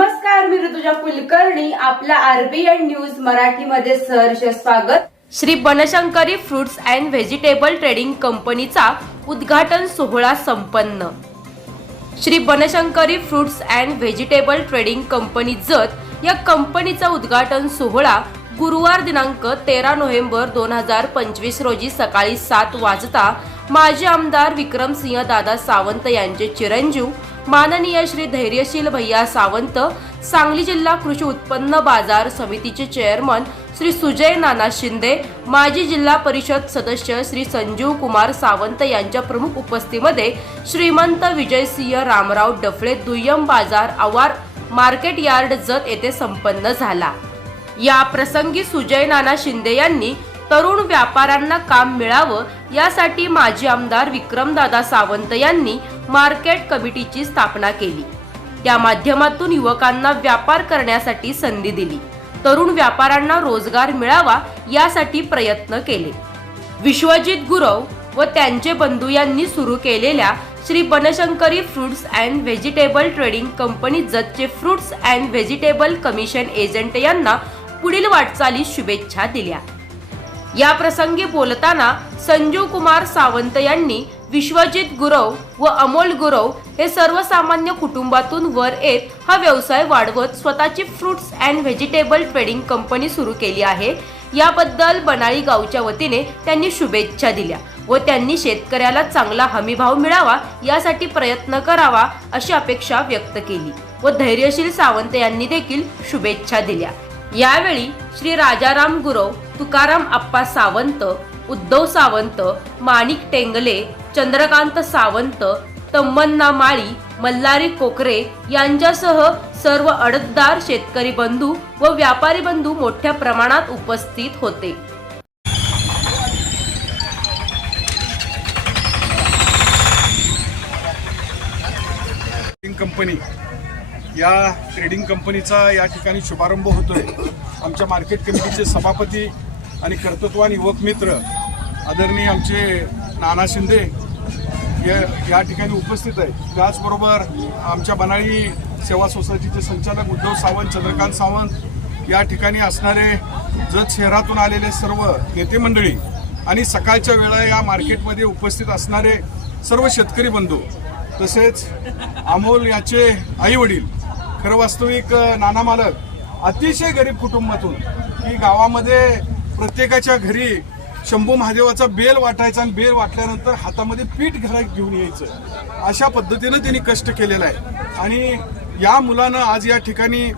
नमस्कार मी ऋतुजा कुलकर्णी. आपला RBN news मराठीमध्ये सहर्ष स्वागत. Shri Banashankari fruits and vegetable trading कंपनीचा उद्घाटन सोहळा संपन्न. Shri Banashankari fruits and vegetable trading company Jat या कंपनीचा उद्घाटन सोहळा गुरुवार दिनांक तेरा नोव्हेंबर दोन हजार पंचवीस रोजी सकाळी सात वाजता माजी आमदार विक्रमसिंह दादा सावंत यांचे चिरंजीव माननीय श्री धैर्यशील भैया सावंत सांगली जिल्हा कृषी उत्पन्न बाजार समितीचे चेअरमन श्री सुजय नाना शिंदे माजी जिल्हा परिषद सदस्य श्री संजीव कुमार सावंत यांच्या प्रमुख उपस्थितीमध्ये श्रीमंत विजयसिंह रामराव डफळे दुय्यम बाजार आवार मार्केट यार्ड जत येथे संपन्न झाला. या प्रसंगी सुजय नाना शिंदे यांनी तरुण व्यापाऱ्यांना काम मिळावं यासाठी माजी आमदार विक्रमदादा सावंत यांनी मार्केट कमिटीची स्थापना केली. त्या माध्यमातून युवकांना व्यापार करण्यासाठी संधी दिली. तरुण व्यापाऱ्यांना रोजगार मिळावा यासाठी प्रयत्न केले. विश्वजित गुरव व त्यांचे बंधू यांनी सुरू केलेल्या Shri Banashankari fruits and vegetable trading company जतचे fruits and vegetable commission agent यांना पुढील वाटचालीस शुभेच्छा दिल्या. या प्रसंगी बोलताना संजीव कुमार सावंत यांनी विश्वजित गुरव व अमोल गुरव हे सर्वसामान्य कुटुंबातून वर येत हा व्यवसाय वाढवत स्वतःची fruits and vegetable trading company सुरू केली आहे. याबद्दल बनाळी गावच्या वतीने त्यांनी शुभेच्छा दिल्या व त्यांनी शेतकऱ्याला चांगला हमीभाव मिळावा यासाठी प्रयत्न करावा अशी अपेक्षा व्यक्त केली व धैर्यशील सावंत यांनी देखील शुभेच्छा दिल्या. यावेळी श्री राजाराम गुरव तुकाराम आप्पा सावंत उद्धव सावंत माणिक टेंगले चंद्रकांत सावंत तम्मन्ना माळी मल्हारी कोकरे यांच्यासह सर्व अडतदार शेतकरी बंधू व व्यापारी बंधू मोठ्या प्रमाणात उपस्थित होते. ट्रेडिंग कंपनी या ट्रेडिंग कंपनीचा या ठिकाणी शुभारंभ होतोय. आमच्या मार्केट कमिटीचे सभापती आणि कर्तृत्वान युवक मित्र आदरणीय आमचे नाना शिंदे या या ठिकाणी उपस्थित आहे त्याचबरोबर आमच्या बनाळी सेवा सोसायटीचे संचालक उद्धव सावंत चंद्रकांत सावंत या ठिकाणी असणारे जत शहरातून आलेले सर्व नेते मंडळी आणि सकाळच्या वेळा या मार्केटमध्ये उपस्थित असणारे सर्व शेतकरी बंधू तसेच अमोल याचे आई वडील खरं वास्तविक नाना मालक अतिशय गरीब कुटुंबातून की गावामध्ये प्रत्येकाच्या घरी शंभू महादेवाचा बेल वाटायचा आणि बेल वाटल्यानंतर हातामध्ये पीठ घरात घेऊन यायचं. अशा पद्धतीनं त्यांनी कष्ट केलेलं आहे. आणि या मुलानं आज या ठिकाणी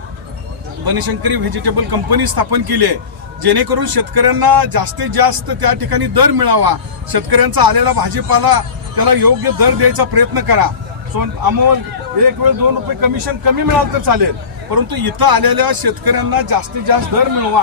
बनशंकरी व्हेजिटेबल कंपनी स्थापन केली आहे. जेणेकरून शेतकऱ्यांना जास्तीत जास्त त्या ठिकाणी दर मिळावा. शेतकऱ्यांचा आलेला भाजीपाला त्याला योग्य दर द्यायचा प्रयत्न करा. सो अमोल एक वेळ दोन रुपये कमिशन कमी मिळालं तर चालेल. परंतु इथं आलेल्या शेतकऱ्यांना जास्तीत जास्त दर मिळवा.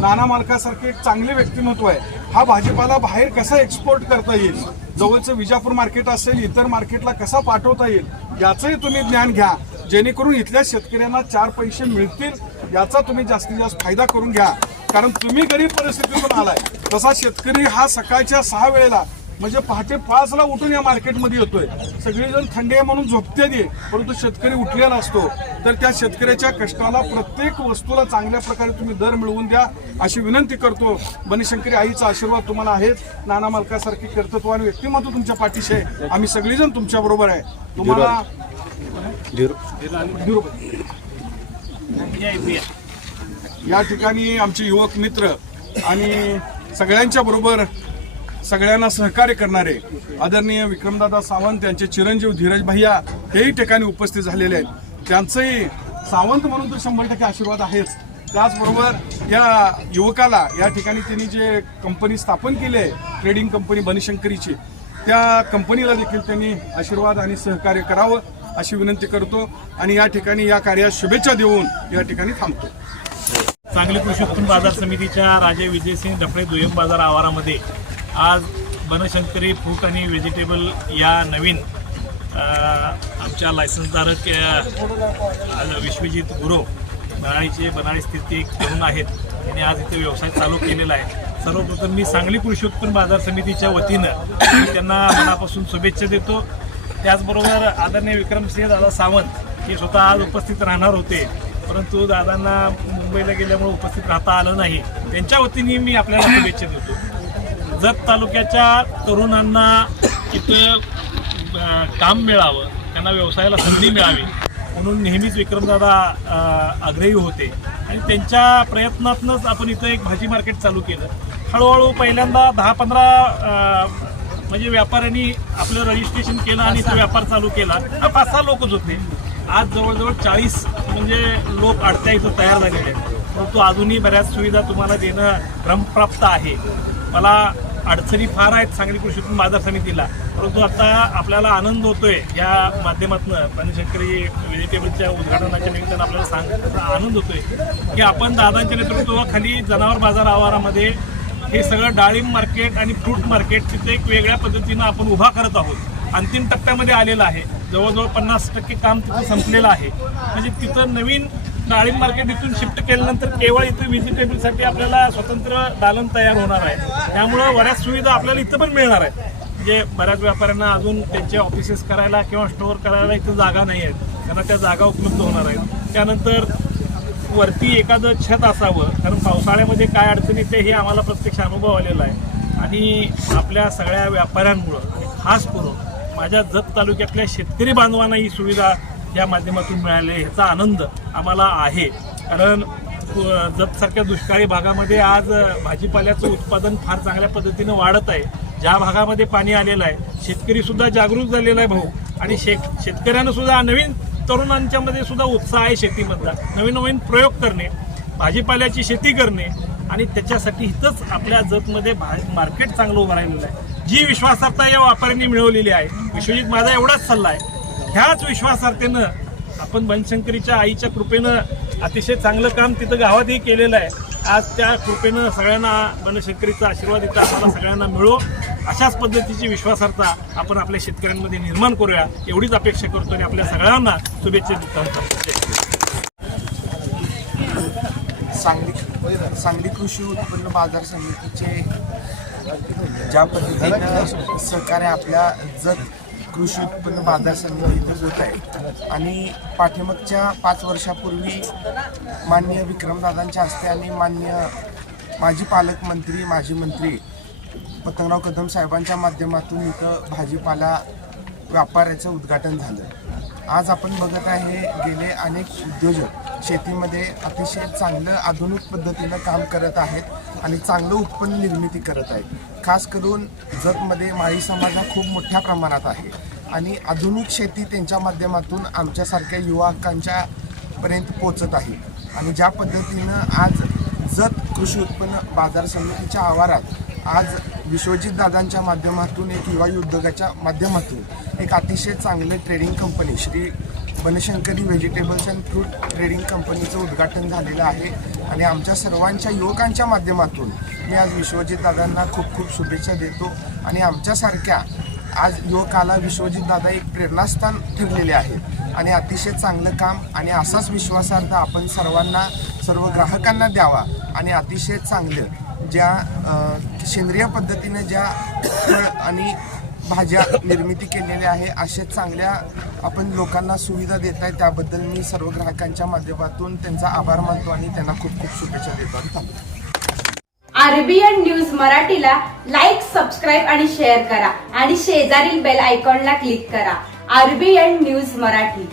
नाना मालकासारखे एक चांगले व्यक्तिमत्व आहे. हा भाजीपाला बाहेर कसा एक्सपोर्ट करता येईल? जवळचं विजापूर मार्केट असेल इतर मार्केटला कसा पाठवता येईल? याचंही तुम्ही ज्ञान घ्या. जेणेकरून इथल्या शेतकऱ्यांना चार पैसे मिळतील याचा तुम्ही जास्तीत जास्त फायदा करून घ्या. कारण तुम्ही गरीब परिस्थितीतून आलाय. तसा शेतकरी हा सकाळच्या सहा वेळेला म्हणजे पहाटे पाचला उठून या मार्केटमध्ये येतोय. सगळेजण थंडी आहे म्हणून झोपते दे परंतु शेतकरी उठलेला असतो. तर त्या शेतकऱ्याच्या कष्टाला प्रत्येक वस्तूला चांगल्या प्रकारे तुम्ही दर मिळवून द्या अशी विनंती करतो. बनशंकरी आईचा आशीर्वाद तुम्हाला आहेच नाना मालकासारखी कर्तृत्वान व्यक्तिमत्व तुमच्या पाठीशी आहे. आम्ही सगळेजण तुमच्या बरोबर आहे. तुम्हाला या ठिकाणी आमचे युवक मित्र आणि सगळ्यांच्या बरोबर सगळ्यांना सहकार्य करणारे आदरणीय विक्रमदादा सावंत यांचे चिरंजीव धीरज भैया हेही ठिकाणी उपस्थित झालेले आहेत. त्यांचंही सावंत म्हणून तर शंभर टक्के आशीर्वाद आहेच. त्याचबरोबर या युवकाला या ठिकाणी त्यांनी जे कंपनी स्थापन केली आहे ट्रेडिंग कंपनी बनशंकरीची त्या कंपनीला देखील त्यांनी आशीर्वाद आणि सहकार्य करावं अशी विनंती करतो आणि या ठिकाणी या कार्यास शुभेच्छा देऊन या ठिकाणी थांबतो. सांगली कृषी उत्पन्न बाजार समितीच्या राजे विजयसिंग डफळे दुय्यम बाजार आवारामध्ये आज बनशंकरी फूक आणि व्हेजिटेबल या नवीन आमच्या लायसन्सधारक विश्वजित गुरव बनाळीचे बनाळी स्थिती करून तरुण आहेत. त्यांनी आज इथे व्यवसाय चालू केलेला आहे. सर्वप्रथम मी सांगली कृषी उत्पन्न बाजार समितीच्या वतीनं त्यांना मनापासून शुभेच्छा देतो. त्याचबरोबर आदरणीय विक्रमसिंह दादा सावंत हे स्वतः आज उपस्थित राहणार होते. परंतु दादांना मुंबईला गेल्यामुळे उपस्थित राहता आलं नाही. त्यांच्या वतीने मी आपल्याला शुभेच्छा देतो. जत तालुक्याच्या तरुणांना इथं काम मिळावं त्यांना व्यवसायाला संधी मिळावी म्हणून नेहमीच विक्रमदादा आग्रही होते. आणि त्यांच्या प्रयत्नातूनच आपण इथं एक भाजी मार्केट चालू केलं. हळूहळू पहिल्यांदा दहा पंधरा म्हणजे व्यापाऱ्यांनी आपलं रजिस्ट्रेशन केलं आणि तो व्यापार चालू केला. पाच सहा लोकच होते. आज जवळजवळ चाळीस म्हणजे लोक अडत्या इथं तयार झालेले आहेत. परंतु अजूनही बऱ्याच सुविधा तुम्हाला देणं क्रमप्राप्त आहे. मला अडचणी फार आहेत सांगली कृषी उत्पन्न बाजार समितीला. परंतु आता आपल्याला आनंद होतोय या माध्यमातून शेतकरी व्हेजिटेबलच्या उद्घाटनाच्या निमित्तानं आपल्याला सांग आनंद होतोय की आपण दादांच्या नेतृत्वाखाली जनावर बाजार आवारामध्ये हे सगळं डाळिंब मार्केट आणि फ्रूट मार्केट तिथे एक वेगळ्या पद्धतीनं आपण उभा करत आहोत. अंतिम टप्प्यामध्ये आलेलं आहे. जवळजवळ पन्नास टक्के काम तिथं संपलेलं आहे. म्हणजे तिथं नवीन डाळिंब मार्केट इथून शिफ्ट केल्यानंतर केवळ इथं व्हेजिटेबलसाठी आपल्याला स्वतंत्र दालन तयार होणार आहे. त्यामुळं बऱ्याच सुविधा आपल्याला इथं पण मिळणार आहेत. म्हणजे बऱ्याच व्यापाऱ्यांना अजून त्यांचे ऑफिसेस करायला किंवा स्टोअर करायला इथं जागा नाही आहेत. त्यांना त्या जागा उपलब्ध होणार आहेत. त्यानंतर वरती एखादं छत असावं. कारण पावसाळ्यामध्ये काय अडचण येते हे आम्हाला प्रत्यक्ष अनुभव आलेला आहे. आणि आपल्या सगळ्या व्यापाऱ्यांमुळं आणि खास करून माझ्या जत तालुक्यातल्या शेतकरी बांधवांना ही सुविधा या माध्यमातून मिळाले ह्याचा आनंद आम्हाला आहे. कारण जपसारख्या जतसारख्या दुष्काळी भागामध्ये आज भाजीपाल्याचं उत्पादन फार चांगल्या पद्धतीनं वाढत आहे. ज्या भागामध्ये पाणी आलेलं आहे शेतकरी सुद्धा जागरूक झालेला आहे भाऊ. आणि शेत शेतकऱ्यांना सुद्धा नवीन तरुणांच्या मध्ये सुद्धा उत्साह आहे शेतीमधला. नवीन नवीन प्रयोग करणे भाजीपाल्याची शेती करणे आणि त्याच्यासाठी इथंच आपल्या जतमध्ये भा मार्केट चांगलं उभं राहिलेलं आहे. जी विश्वासार्हता या व्यापाऱ्यांनी मिळवलेली आहे विश्वजित माझा एवढाच सल्ला आहे. ह्याच विश्वासार्थेनं आपण बनशंकरीच्या आईच्या कृपेनं अतिशय चांगलं काम तिथं गावातही केलेलं आहे. आज त्या कृपेनं सगळ्यांना बनशंकरीचा आशीर्वाद इथं आम्हाला सगळ्यांना मिळो. अशाच पद्धतीची विश्वासार्हता आपण आपल्या शेतकऱ्यांमध्ये निर्माण करूया. एवढीच अपेक्षा करतो आणि आपल्या सगळ्यांना शुभेच्छा देतो सांगली सांगली कृषी उत्पन्न बाजार समितीचे ज्या पद्धतीनं सहकार्य आपल्या जत कृषी उत्पन्न बाजार इथे होत आहे आणि पाठीमागच्या पाच वर्षापूर्वी माननीय विक्रमदादांच्या हस्ते आणि मान्य माजी पालकमंत्री माजी मंत्री पतंगराव कदम साहेबांच्या माध्यमातून इथं भाजीपाला व्यापाराचं उद्घाटन झालं. आज आपण बघत आहे गेले अनेक उद्योजक शेतीमध्ये अतिशय चांगलं आधुनिक पद्धतीनं काम करत आहेत. आणि चांगलं उत्पन्न निर्मिती करत आहेत. खास करून जगमध्ये माळी समाज हा खूप मोठ्या प्रमाणात आहे. आणि आधुनिक शेती त्यांच्या माध्यमातून आमच्यासारख्या युवकांच्या पर्यंत पोचत आहे. आणि ज्या पद्धतीनं आज जत कृषी उत्पन्न बाजार समितीच्या आवारात आज विश्वजित दादांच्या माध्यमातून एक युवा उद्योगाच्या माध्यमातून एक अतिशय चांगले trading company Shri Banashankari vegetables and fruit trading कंपनीचं उद्घाटन झालेलं आहे. आणि आमच्या सर्वांच्या युवकांच्या माध्यमातून मी आज विश्वजित दादांना खूप खूप शुभेच्छा देतो आणि आमच्यासारख्या आज युवकाला विश्वजित दादा एक प्रेरणास्थान ठरलेले आहेत आणि अतिशय चांगलं काम आणि असाच विश्वासार्थ आपण सर्वांना सर्व ग्राहकांना द्यावा आणि अतिशय चांगलं ज्या सेंद्रिय पद्धतीने ज्या आणि भाज्या निर्मिती केलेल्या आहे. अशा चांगल्या आपण लोकांना सुविधा देत आहे त्याबद्दल मी सर्व ग्राहकांच्या माध्यमातून त्यांचा आभार मानतो आणि त्यांना खूप खूप शुभेच्छा देतो. आरबीएन न्यूज मराठीला लाईक सबस्क्राईब आणि शेअर करा. आणि शेजारील बेल आयकॉनला क्लिक करा. RBN news Marathi.